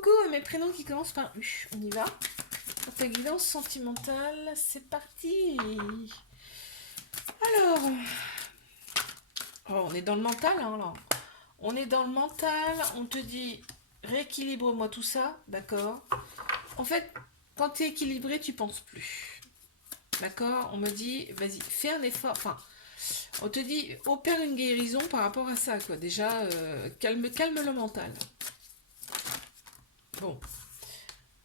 coucou, mes prénoms qui commencent par U. On y va. Ta guidance sentimentale, c'est parti. Alors, oh, on est dans le mental, hein, là. On est dans le mental, on te dit rééquilibre-moi tout ça, d'accord. En fait, quand tu es équilibré, tu penses plus. D'accord. On me dit, vas-y, fais un effort. Enfin, on te dit, opère une guérison par rapport à ça, quoi. Déjà, calme le mental. Bon,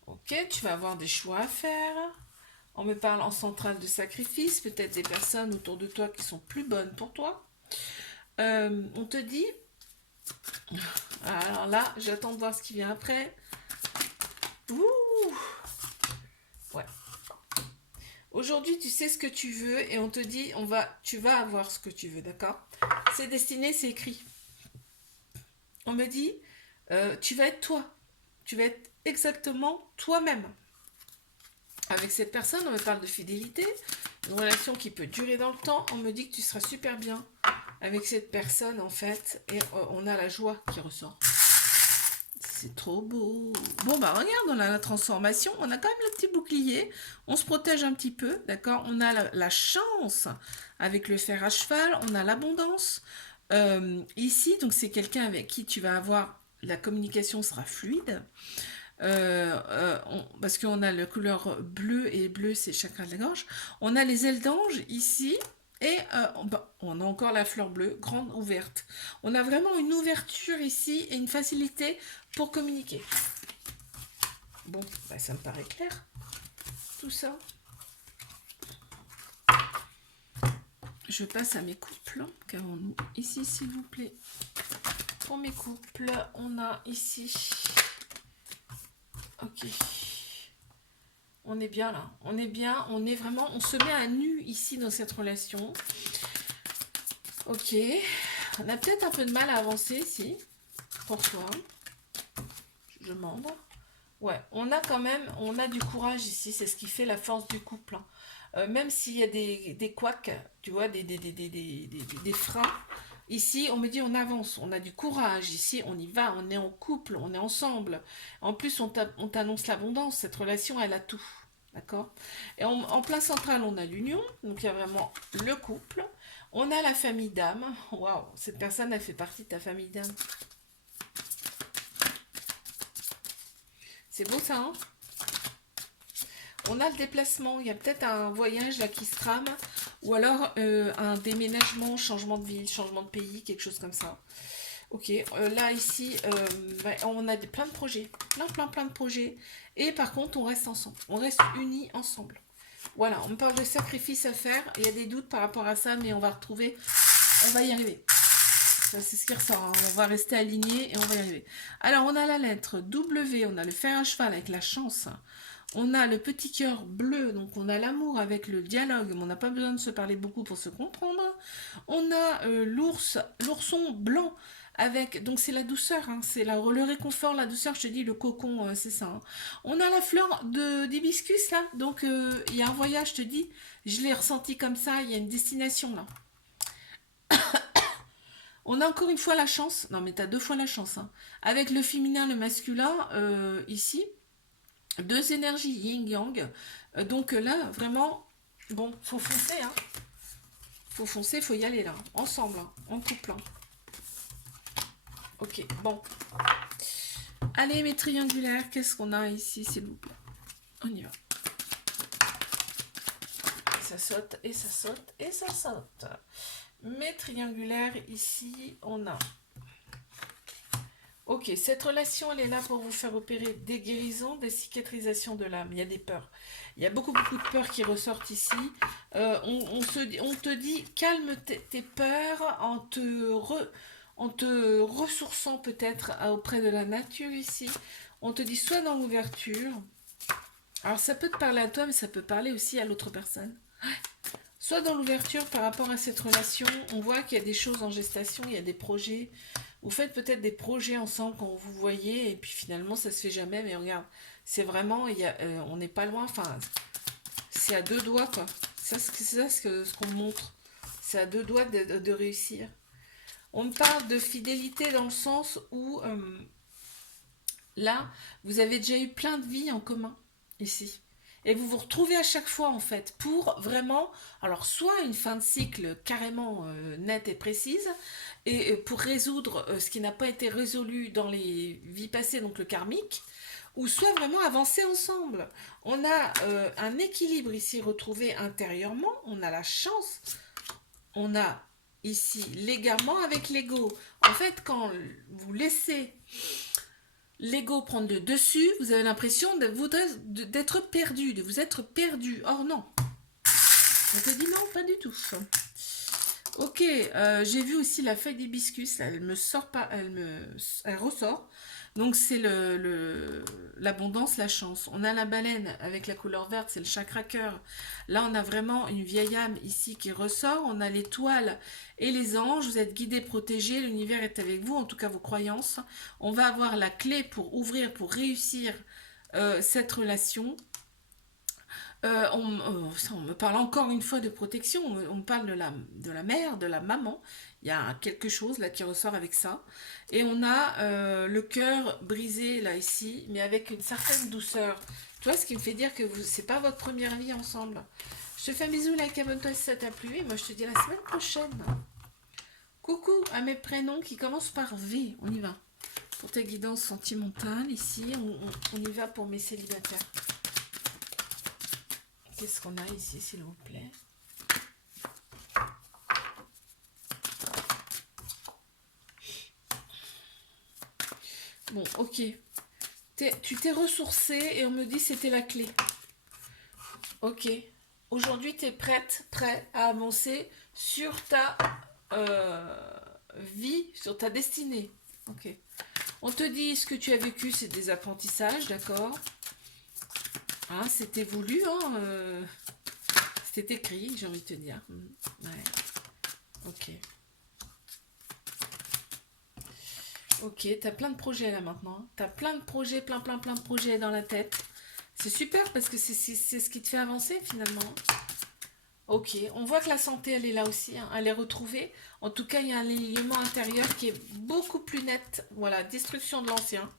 ok, tu vas avoir des choix à faire. On me parle en centrale de sacrifice, peut-être des personnes autour de toi qui sont plus bonnes pour toi. On te dit, alors là, j'attends de voir ce qui vient après. Ouh, ouais. Aujourd'hui, tu sais ce que tu veux et on te dit, tu vas avoir ce que tu veux, d'accord? C'est destiné, c'est écrit. On me dit, tu vas être toi. Tu vas être exactement toi-même. Avec cette personne, on me parle de fidélité, une relation qui peut durer dans le temps. On me dit que tu seras super bien avec cette personne, en fait, et on a la joie qui ressort. C'est trop beau. Bon, bah regarde, on a la transformation, on a quand même le petit bouclier, on se protège un petit peu, d'accord. On a la chance avec le fer à cheval, on a l'abondance. Ici, donc c'est quelqu'un avec qui tu vas avoir, la communication sera fluide. Parce qu'on a la couleur bleue et bleu c'est chakra de la gorge. On a les ailes d'ange ici et on a encore la fleur bleue grande ouverte. On a vraiment une ouverture ici et une facilité pour communiquer. Bon, bah, ça me paraît clair tout ça. Je passe à mes couples. Qu'avons-nous ici s'il vous plaît? Pour mes couples, on a ici. Ok. On est bien là. On est bien. On est vraiment. On se met à nu ici dans cette relation. Ok. On a peut-être un peu de mal à avancer ici. Pour toi. Je demande. Ouais. On a quand même. On a du courage ici. C'est ce qui fait la force du couple. Même s'il y a des couacs. Tu vois, des freins. Ici, on me dit on avance, on a du courage. Ici, on y va, on est en couple, on est ensemble. En plus, on t'annonce l'abondance. Cette relation, elle a tout. D'accord. Et en plein central, on a l'union. Donc, il y a vraiment le couple. On a la famille d'âme. Waouh, cette personne, elle fait partie de ta famille d'âme. C'est beau ça, hein? On a le déplacement. Il y a peut-être un voyage là qui se trame. Ou alors un déménagement, changement de ville, changement de pays, quelque chose comme ça. Ok, là ici, on a plein de projets, plein de projets. Et par contre, on reste ensemble, on reste unis ensemble. Voilà, on me parle de sacrifice à faire. Il y a des doutes par rapport à ça, mais on va retrouver, on va y arriver. Ça, c'est ce qui ressort, hein. On va rester alignés et on va y arriver. Alors, on a la lettre W, on a le fer à cheval avec la chance. On a le petit cœur bleu, donc on a l'amour avec le dialogue, mais on n'a pas besoin de se parler beaucoup pour se comprendre. On a l'ourson blanc avec, donc c'est la douceur, hein, c'est le réconfort, la douceur, je te dis, le cocon, c'est ça. Hein. On a la fleur d'hibiscus là, donc il y a un voyage, je te dis, je l'ai ressenti comme ça, il y a une destination là. On a encore une fois la chance, non mais t'as deux fois la chance, hein. Avec le féminin, le masculin, ici, deux énergies yin-yang. Donc là, vraiment, bon, faut foncer, hein. Faut foncer, faut y aller là, ensemble, hein, en couple. Hein. Ok, bon. Allez, mes triangulaires, qu'est-ce qu'on a ici, s'il vous plaît? On y va. Ça saute, et ça saute, et ça saute. Mes triangulaires, ici, on a... Ok, cette relation, elle est là pour vous faire opérer des guérisons, des cicatrisations de l'âme. Il y a des peurs. Il y a beaucoup de peurs qui ressortent ici. On te dit, calme tes peurs en te ressourçant peut-être auprès de la nature ici. On te dit, sois dans l'ouverture. Alors, ça peut te parler à toi, mais ça peut parler aussi à l'autre personne. Soit dans l'ouverture par rapport à cette relation, on voit qu'il y a des choses en gestation, il y a des projets. Vous faites peut-être des projets ensemble quand vous voyez, et puis finalement ça se fait jamais, mais regarde, c'est vraiment, on n'est pas loin, enfin, c'est à deux doigts quoi. C'est ça ce qu'on montre. C'est à deux doigts de réussir. On me parle de fidélité dans le sens où Là, vous avez déjà eu plein de vies en commun, ici. Et vous vous retrouvez à chaque fois, en fait, pour vraiment, alors soit une fin de cycle carrément nette et précise, et pour résoudre ce qui n'a pas été résolu dans les vies passées, donc le karmique, ou soit vraiment avancer ensemble. On a un équilibre ici retrouvé intérieurement, on a la chance, on a ici l'égarement avec l'ego. En fait, quand vous laissez l'ego prendre le dessus, vous avez l'impression d'être perdu, de vous être perdu. Or non, on te dit non, pas du tout. Ok, j'ai vu aussi la feuille d'hibiscus, elle me sort pas, elle ressort. Donc c'est l'abondance, la chance. On a la baleine avec la couleur verte, c'est le chakra cœur. Là, on a vraiment une vieille âme ici qui ressort. On a l'étoile et les anges. Vous êtes guidés, protégés. L'univers est avec vous, en tout cas vos croyances. On va avoir la clé pour ouvrir, pour réussir cette relation. On me parle encore une fois de protection, on me parle de la mère, de la maman. Il y a quelque chose là qui ressort avec ça. Et on a le cœur brisé là ici, mais avec une certaine douceur. Tu vois, ce qui me fait dire que c'est pas votre première vie ensemble. Je te fais un bisou, like, abonne-toi si ça t'a plu. Et moi, je te dis à la semaine prochaine. Coucou à mes prénoms qui commencent par V. On y va. Pour ta guidance sentimentale, ici, on y va pour mes célibataires. Qu'est-ce qu'on a ici, s'il vous plaît? Bon, ok. Tu t'es ressourcé et on me dit c'était la clé. Ok. Aujourd'hui, tu es prêt à avancer sur ta vie, sur ta destinée. Ok. On te dit ce que tu as vécu, c'est des apprentissages, d'accord? Hein, c'était voulu, hein, c'était écrit, j'ai envie de te dire. Ouais. Ok. Ok, t'as plein de projets là maintenant. Hein. T'as plein de projets, plein de projets dans la tête. C'est super parce que c'est ce qui te fait avancer finalement. Ok, on voit que la santé, elle est là aussi. Hein. Elle est retrouvée. En tout cas, il y a un alignement intérieur qui est beaucoup plus net. Voilà, destruction de l'ancien.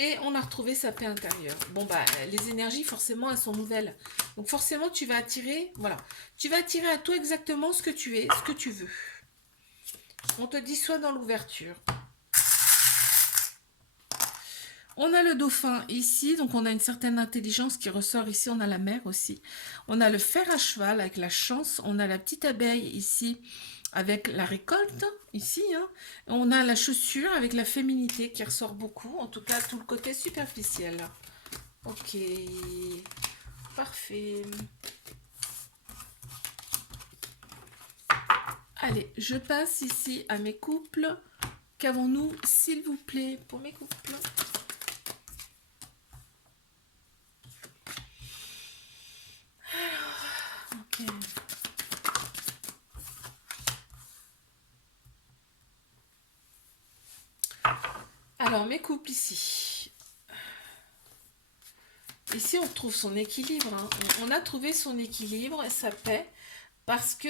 Et on a retrouvé sa paix intérieure. Bon, bah, les énergies, forcément, elles sont nouvelles. Donc, forcément, tu vas attirer, voilà. Tu vas attirer à toi exactement ce que tu es, ce que tu veux. On te dit soit dans l'ouverture. On a le dauphin ici, donc on a une certaine intelligence qui ressort ici. On a la mer aussi. On a le fer à cheval avec la chance. On a la petite abeille ici avec la récolte, ici. Hein. On a la chaussure avec la féminité qui ressort beaucoup. En tout cas, tout le côté superficiel. Ok. Parfait. Allez, je passe ici à mes couples. Qu'avons-nous, s'il vous plaît, pour mes couples? Ok. Alors, mes couples ici. Ici, on trouve son équilibre. Hein. On a trouvé son équilibre et sa paix parce que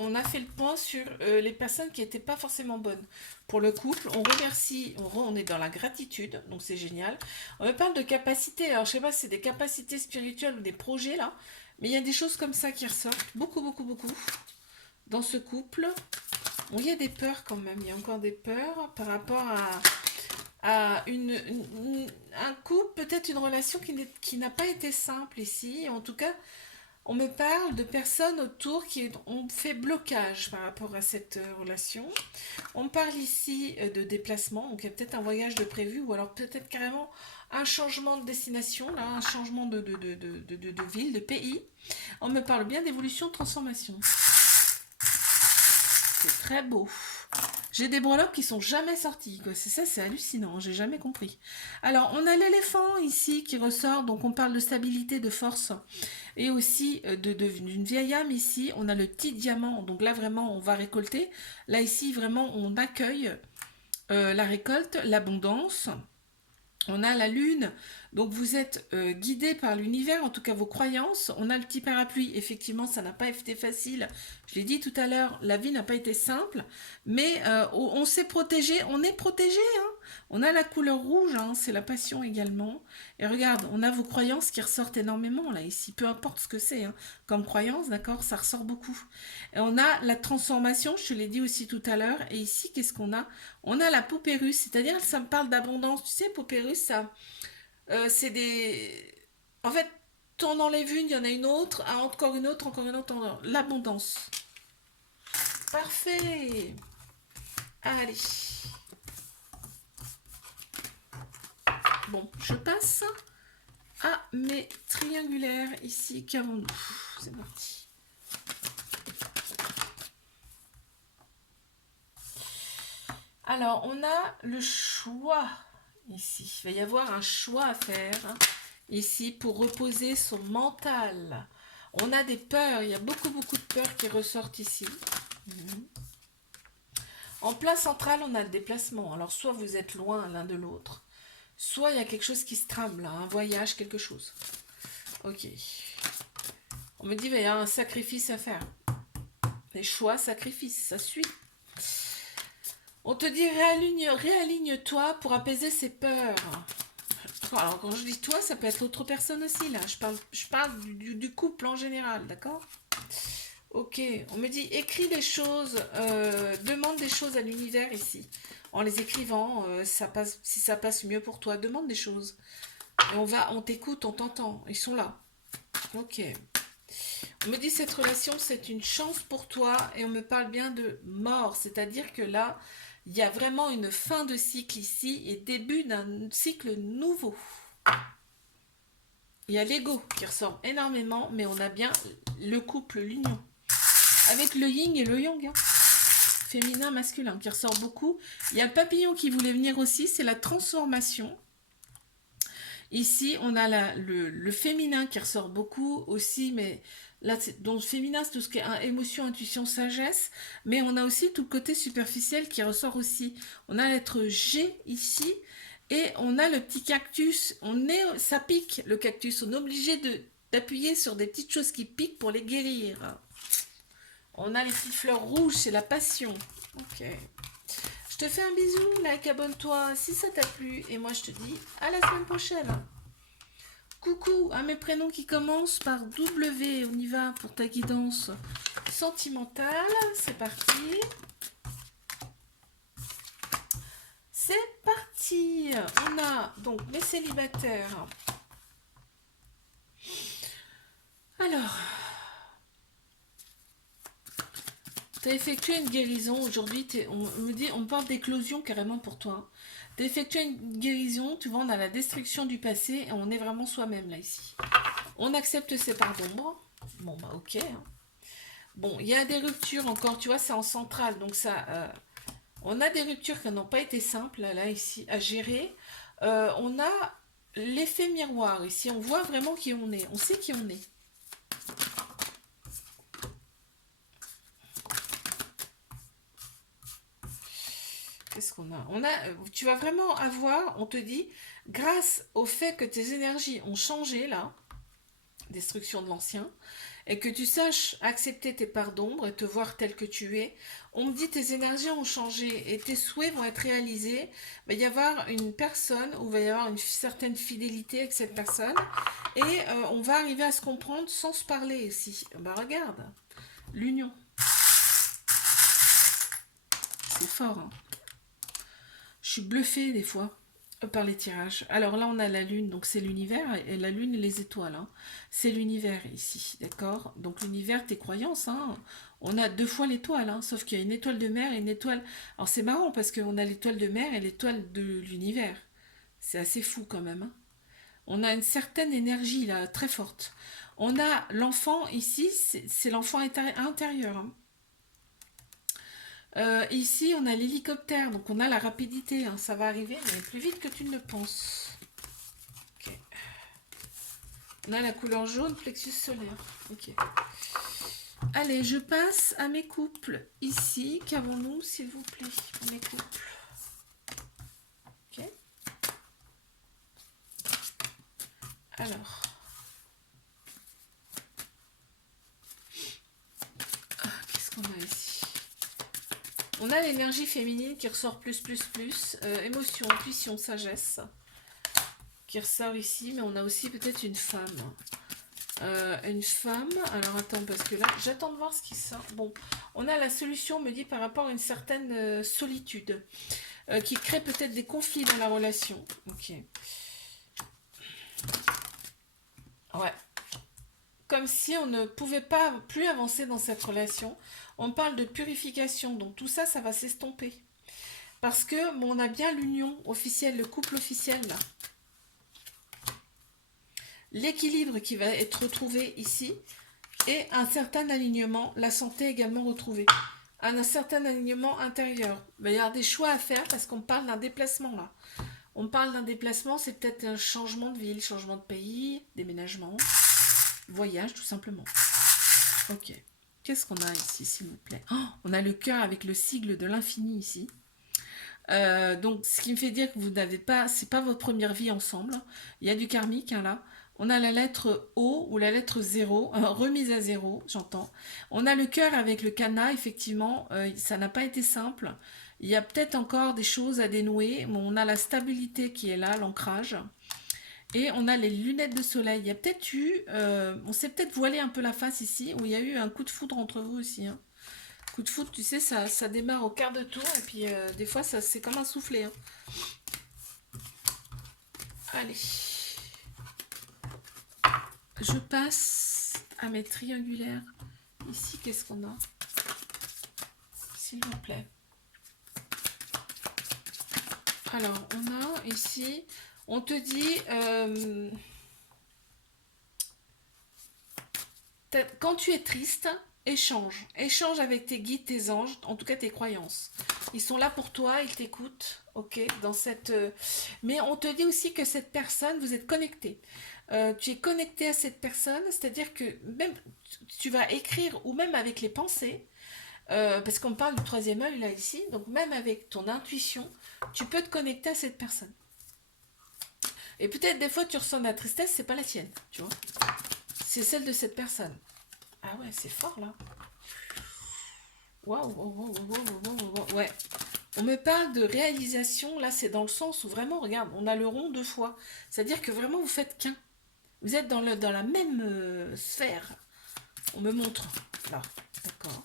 on a fait le point sur les personnes qui n'étaient pas forcément bonnes. Pour le couple, on remercie, on est dans la gratitude, donc c'est génial. On me parle de capacités. Alors, je sais pas si c'est des capacités spirituelles ou des projets là, mais il y a des choses comme ça qui ressortent. Beaucoup, dans ce couple. Bon, il y a des peurs quand même. Il y a encore des peurs par rapport à un couple, peut-être une relation qui n'a pas été simple ici. En tout cas, on me parle de personnes autour qui ont fait blocage par rapport à cette relation. On me parle ici de déplacement, donc il y a peut-être un voyage de prévu ou alors peut-être carrément un changement de destination, là, un changement de ville, de pays. On me parle bien d'évolution, de transformation. C'est très beau. J'ai des breloques qui sont jamais sorties. Quoi. C'est ça, c'est hallucinant. J'ai jamais compris. Alors, on a l'éléphant ici qui ressort. Donc, on parle de stabilité, de force. Et aussi d'une vieille âme ici. On a le petit diamant. Donc là, vraiment, on va récolter. Là, ici, vraiment, on accueille la récolte, l'abondance. On a la lune, donc vous êtes guidé par l'univers, en tout cas vos croyances. On a le petit parapluie, effectivement ça n'a pas été facile. Je l'ai dit tout à l'heure, la vie n'a pas été simple, mais on s'est protégé, on est protégé. Hein. On a la couleur rouge, hein, c'est la passion également. Et regarde, on a vos croyances qui ressortent énormément là ici, peu importe ce que c'est, hein, comme croyance, d'accord, ça ressort beaucoup. Et on a la transformation, je te l'ai dit aussi tout à l'heure. Et ici, qu'est-ce qu'on a? On a la poupée russe, c'est-à-dire ça me parle d'abondance. Tu sais, poupée russe, ça, c'est des... En fait, t'en enlèves une, il y en a une autre, ah, encore une autre, l'abondance. Parfait. Allez. Bon, je passe à mes triangulaires ici. Qu'avons-nous? C'est parti. Alors, on a le choix ici. Il va y avoir un choix à faire ici pour reposer son mental. On a des peurs. Il y a beaucoup de peurs qui ressortent ici. En plein central, on a le déplacement. Alors, soit vous êtes loin l'un de l'autre, soit il y a quelque chose qui se trame là, un voyage, quelque chose. Ok. On me dit, il y a un sacrifice à faire. Les choix, sacrifices, ça suit. On te dit, réaligne-toi pour apaiser ses peurs. Alors, quand je dis toi, ça peut être l'autre personne aussi, là. Je parle du couple en général, d'accord? Ok, on me dit, écris des choses, demande des choses à l'univers ici. En les écrivant, si ça passe mieux pour toi, demande des choses. Et on t'écoute, on t'entend, ils sont là. Ok. On me dit, cette relation, c'est une chance pour toi, et on me parle bien de mort, c'est-à-dire que là, il y a vraiment une fin de cycle ici, et début d'un cycle nouveau. Il y a l'ego qui ressort énormément, mais on a bien le couple, l'union. Avec le yin et le yang, hein. Féminin, masculin, qui ressort beaucoup. Il y a le papillon qui voulait venir aussi, c'est la transformation. Ici, on a le féminin qui ressort beaucoup aussi, mais là, donc le féminin, c'est tout ce qui est émotion, intuition, sagesse, mais on a aussi tout le côté superficiel qui ressort aussi. On a l'être G ici, et on a le petit cactus. Ça pique, le cactus. On est obligé d'appuyer sur des petites choses qui piquent pour les guérir. On a les petites fleurs rouges, c'est la passion. Ok. Je te fais un bisou, like, abonne-toi si ça t'a plu. Et moi, je te dis à la semaine prochaine. Coucou à mes prénoms qui commencent par W. On y va pour ta guidance sentimentale. C'est parti. C'est parti. On a donc mes célibataires. Alors, tu as effectué une guérison aujourd'hui. On me parle d'éclosion carrément pour toi. Tu as effectué une guérison. Tu vois, on a la destruction du passé et on est vraiment soi-même là ici. On accepte ses parts d'ombre. Bon, bah ok. Hein. Bon, il y a des ruptures encore. Tu vois, c'est en centrale. Donc ça, on a des ruptures qui n'ont pas été simples là ici à gérer. On a l'effet miroir ici. On voit vraiment qui on est. On sait qui on est. Qu'est-ce qu'on a? Tu vas vraiment avoir, on te dit, grâce au fait que tes énergies ont changé là, destruction de l'ancien, et que tu saches accepter tes parts d'ombre et te voir tel que tu es, on me dit tes énergies ont changé et tes souhaits vont être réalisés. Il va y avoir une personne où il va y avoir une certaine fidélité avec cette personne et on va arriver à se comprendre sans se parler aussi. Bah regarde, l'union. C'est fort, hein. Je suis bluffée des fois par les tirages. Alors là, on a la lune, donc c'est l'univers, et la lune et les étoiles. Hein. C'est l'univers ici, d'accord? Donc l'univers, tes croyances, hein. On a 2 fois l'étoile, hein, sauf qu'il y a une étoile de mer et une étoile... Alors c'est marrant parce qu'on a l'étoile de mer et l'étoile de l'univers. C'est assez fou quand même. Hein. On a une certaine énergie là, très forte. On a l'enfant ici, c'est l'enfant intérieur. Hein. Ici, on a l'hélicoptère, donc on a la rapidité. Hein, ça va arriver, mais plus vite que tu ne le penses. Okay. On a la couleur jaune, plexus solaire. Ok. Allez, je passe à mes couples. Ici, qu'avons-nous, s'il vous plaît, mes couples? Ok. Alors. Qu'est-ce qu'on a ici? On On a l'énergie féminine qui ressort plus, émotion, intuition, sagesse, qui ressort ici, mais on a aussi peut-être une femme. Alors attends, parce que là, j'attends de voir ce qui sort. Bon, on a la solution, on me dit, par rapport à une certaine solitude, qui crée peut-être des conflits dans la relation. Ok. Ouais. Comme si on ne pouvait pas plus avancer dans cette relation. On parle de purification, donc tout ça, ça va s'estomper. Parce que bon, on a bien l'union officielle, le couple officiel là. L'équilibre qui va être retrouvé ici et un certain alignement, la santé également retrouvée. Un certain alignement intérieur. Il va y avoir des choix à faire parce qu'on parle d'un déplacement là. On parle d'un déplacement, c'est peut-être un changement de ville, changement de pays, déménagement, voyage tout simplement. Ok. Qu'est-ce qu'on a ici, s'il vous plaît? Oh, on a le cœur avec le sigle de l'infini ici. Donc, ce qui me fait dire que vous n'avez pas, c'est pas votre première vie ensemble. Il y a du karmique hein, là. On a la lettre O ou la lettre 0, remise à 0, j'entends. On a le cœur avec le cadenas, effectivement, ça n'a pas été simple. Il y a peut-être encore des choses à dénouer, mais on a la stabilité qui est là, l'ancrage. Et on a les lunettes de soleil. Il y a peut-être eu, on s'est peut-être voilé un peu la face ici, où il y a eu un coup de foudre entre vous aussi. Hein. Coup de foudre, tu sais, ça démarre au quart de tour, et puis des fois, c'est comme un soufflet. Hein. Allez. Je passe à mes triangulaires. Ici, qu'est-ce qu'on a? S'il vous plaît. Alors, on a ici, on te dit, quand tu es triste, échange. Échange avec tes guides, tes anges, en tout cas tes croyances. Ils sont là pour toi, ils t'écoutent, ok, dans cette... Mais on te dit aussi que cette personne, vous êtes connecté. Tu es connecté à cette personne, c'est-à-dire que même tu vas écrire, ou même avec les pensées, parce qu'on parle du troisième œil là ici, donc même avec ton intuition, tu peux te connecter à cette personne. Et peut-être des fois tu ressens de la tristesse, c'est pas la tienne, tu vois. C'est celle de cette personne. Ah ouais, c'est fort là. Waouh, wow. Ouais. On me parle de réalisation, là c'est dans le sens où vraiment, regarde, on a le rond 2 fois. C'est-à-dire que vraiment vous faites qu'un. Vous êtes dans la même sphère. On me montre. Là, d'accord.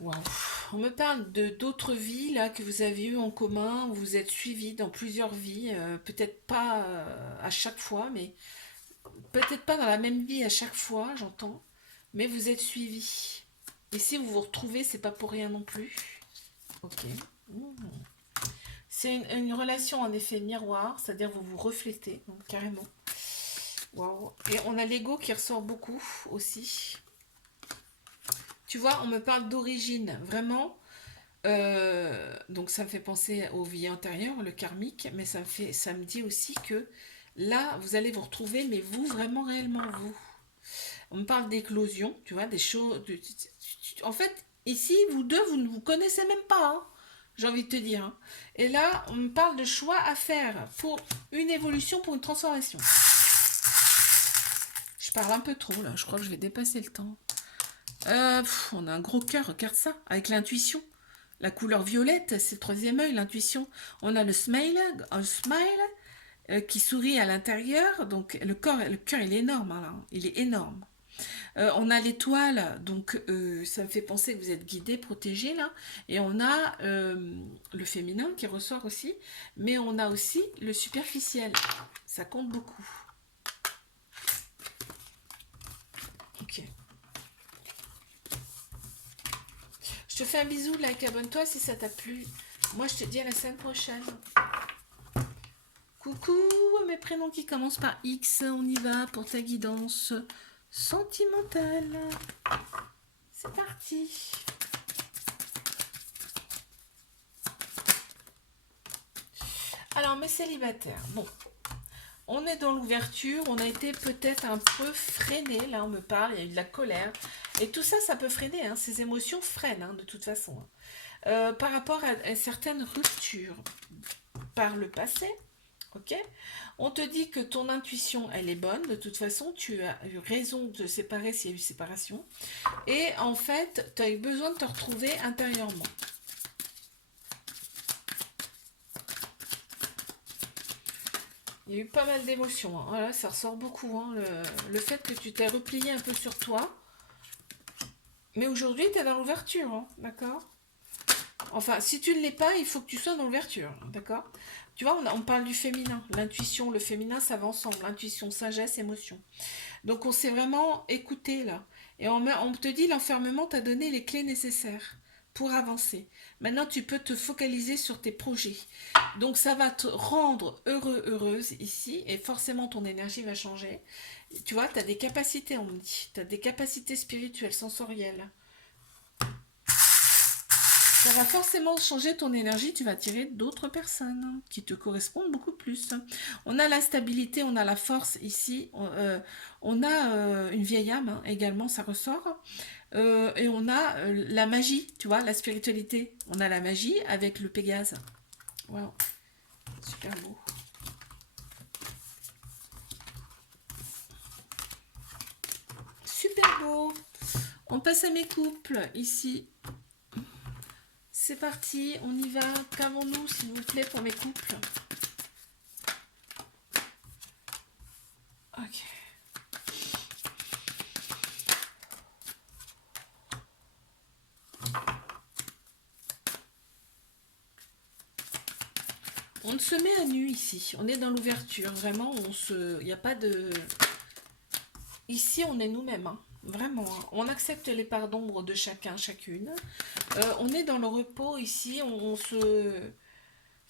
Waouh. On me parle de d'autres vies là que vous avez eues en commun, où vous êtes suivis dans plusieurs vies, peut-être pas à chaque fois, mais peut-être pas dans la même vie à chaque fois, j'entends, mais vous êtes suivis. Et si vous vous retrouvez, c'est pas pour rien non plus. Ok. C'est une relation en effet miroir, c'est-à-dire vous vous reflétez, donc, carrément. Waouh. Et on a l'ego qui ressort beaucoup aussi. Tu vois, on me parle d'origine, vraiment. Donc ça me fait penser aux vies antérieures, le karmique, mais ça me dit aussi que là, vous allez vous retrouver, mais vous, vraiment, réellement, vous. On me parle d'éclosion, tu vois, des choses... En fait, ici, vous deux, vous ne vous connaissez même pas, hein, j'ai envie de te dire. Hein. Et là, on me parle de choix à faire pour une évolution, pour une transformation. Je parle un peu trop, là. Je crois que je vais dépasser le temps. On a un gros cœur, regarde ça, avec l'intuition. La couleur violette, c'est le troisième œil, l'intuition. On a le smile qui sourit à l'intérieur. Donc le cœur, il est énorme. Hein, là. Il est énorme. On a l'étoile, donc ça me fait penser que vous êtes guidé, protégé là. Et on a le féminin qui ressort aussi. Mais on a aussi le superficiel. Ça compte beaucoup. Ok. Je te fais un bisou, like, abonne-toi si ça t'a plu. Moi, je te dis à la semaine prochaine. Coucou, mes prénoms qui commencent par X. On y va pour ta guidance sentimentale. C'est parti. Alors, mes célibataires. Bon, on est dans l'ouverture. On a été peut-être un peu freiné. Là, on me parle. Il y a eu de la colère. Et tout ça, ça peut freiner. Hein. Ces émotions freinent, hein, de toute façon. Par rapport à certaines ruptures par le passé, Ok? On te dit que ton intuition, elle est bonne. De toute façon, tu as eu raison de te séparer s'il y a eu séparation. Et en fait, tu as eu besoin de te retrouver intérieurement. Il y a eu pas mal d'émotions. Hein. Voilà, ça ressort beaucoup. Hein, le fait que tu t'es replié un peu sur toi. Mais aujourd'hui, tu es dans l'ouverture. Hein, d'accord? Enfin, si tu ne l'es pas, il faut que tu sois dans l'ouverture. D'accord? Tu vois, on parle du féminin. L'intuition, le féminin, ça va ensemble. L'intuition, sagesse, émotion. Donc, on s'est vraiment écouté là. Et on te dit, l'enfermement t'a donné les clés nécessaires pour avancer. Maintenant, tu peux te focaliser sur tes projets. Donc, ça va te rendre heureux, heureuse ici. Et forcément, ton énergie va changer. Tu vois, tu as des capacités, on me dit. Tu as des capacités spirituelles, sensorielles. Ça va forcément changer ton énergie, tu vas attirer d'autres personnes qui te correspondent beaucoup plus. On a la stabilité, on a la force ici, on a une vieille âme hein, également, ça ressort. Et on a la magie, tu vois, la spiritualité. On a la magie avec le Pégase. Wow, super beau. Super beau. On passe à mes couples ici. C'est parti, on y va. Qu'avons-nous, s'il vous plaît, pour mes couples? Ok. On se met à nu ici. On est dans l'ouverture. Vraiment, il n'y a pas de... Ici, on est nous-mêmes. Hein. Vraiment. Hein. On accepte les parts d'ombre de chacun, chacune. On est dans le repos ici. On se...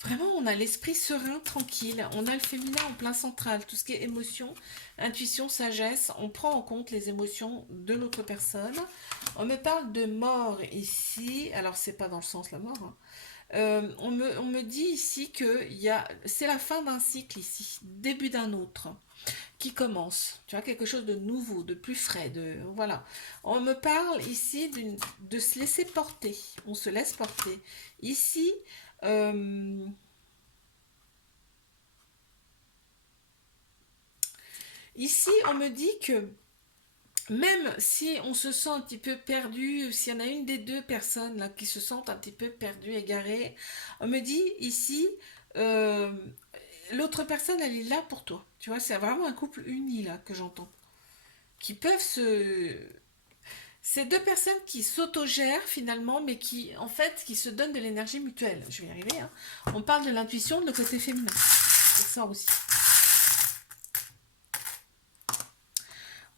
Vraiment, on a l'esprit serein, tranquille. On a le féminin en plein central. Tout ce qui est émotion, intuition, sagesse. On prend en compte les émotions de l'autre personne. On me parle de mort ici. Alors, c'est pas dans le sens la mort. Hein. On me dit ici que c'est la fin d'un cycle ici, début d'un autre qui commence. Tu vois, quelque chose de nouveau, de plus frais, voilà. On me parle ici de se laisser porter. On se laisse porter. Ici, ici, on me dit que même si on se sent un petit peu perdu, s'il y en a une des deux personnes là qui se sentent un petit peu perdues, égarées, on me dit ici, euh, l'autre personne, elle est là pour toi. Tu vois, c'est vraiment un couple uni là que j'entends. Qui peuvent se... C'est deux personnes qui s'autogèrent finalement, mais qui, en fait, qui se donnent de l'énergie mutuelle. Je vais y arriver. Hein. On parle de l'intuition, de le côté féminin. C'est ça aussi.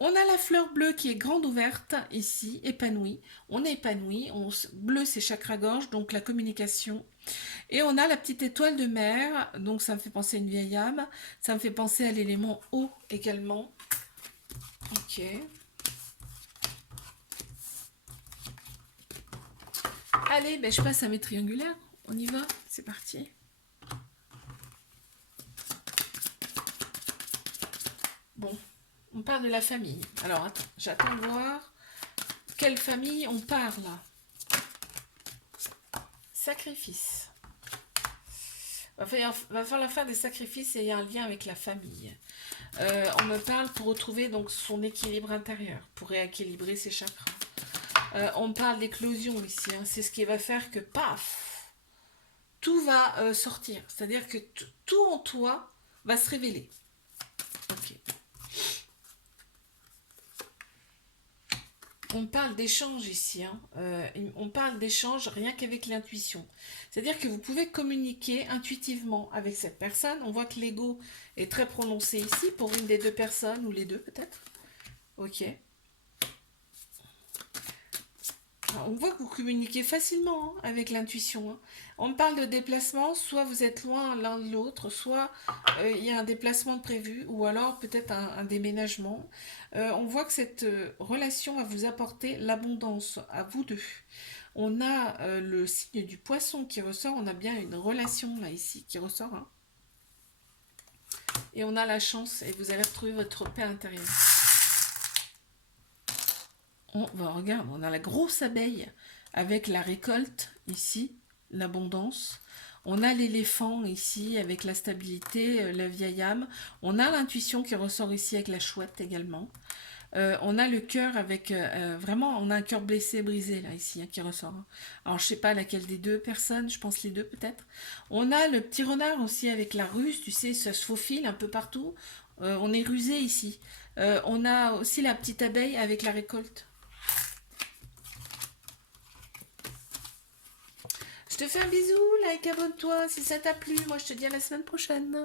On a la fleur bleue qui est grande ouverte ici, épanouie. On est épanoui. Bleu, c'est chakra-gorge, donc la communication. Et on a la petite étoile de mer, donc ça me fait penser à une vieille âme. Ça me fait penser à l'élément eau également. Ok. Allez, ben je passe à mes triangulaires. On y va, c'est parti. Bon, on parle de la famille. Alors, attends, j'attends de voir quelle famille on parle. Sacrifice. Va falloir faire des sacrifices et il y a un lien avec la famille. On me parle pour retrouver donc son équilibre intérieur, pour rééquilibrer ses chakras. On me parle d'éclosion ici. Hein. C'est ce qui va faire que, paf, tout va sortir. C'est-à-dire que tout en toi va se révéler. Ok. On parle d'échange ici, hein. On parle d'échange rien qu'avec l'intuition. C'est-à-dire que vous pouvez communiquer intuitivement avec cette personne. On voit que l'ego est très prononcé ici pour une des deux personnes, ou les deux peut-être. Ok. Alors, on voit que vous communiquez facilement hein, avec l'intuition. Hein. On me parle de déplacement, soit vous êtes loin l'un de l'autre, soit il y a un déplacement de prévu, ou alors peut-être un déménagement. On voit que cette relation va vous apporter l'abondance à vous deux. On a le signe du poisson qui ressort, on a bien une relation là ici qui ressort. Hein. Et on a la chance et vous allez retrouver votre paix intérieure. Regarde, on a la grosse abeille avec la récolte ici, l'abondance. On a l'éléphant ici avec la stabilité, la vieille âme. On a l'intuition qui ressort ici avec la chouette également. On a le cœur avec vraiment, on a un cœur blessé, brisé là ici hein, qui ressort. Hein. Alors je sais pas laquelle des deux personnes, je pense les deux peut-être. On a le petit renard aussi avec la ruse, tu sais, ça se faufile un peu partout. On est rusé ici. On a aussi la petite abeille avec la récolte. Je te fais un bisou, like, abonne-toi si ça t'a plu. Moi je te dis à la semaine prochaine.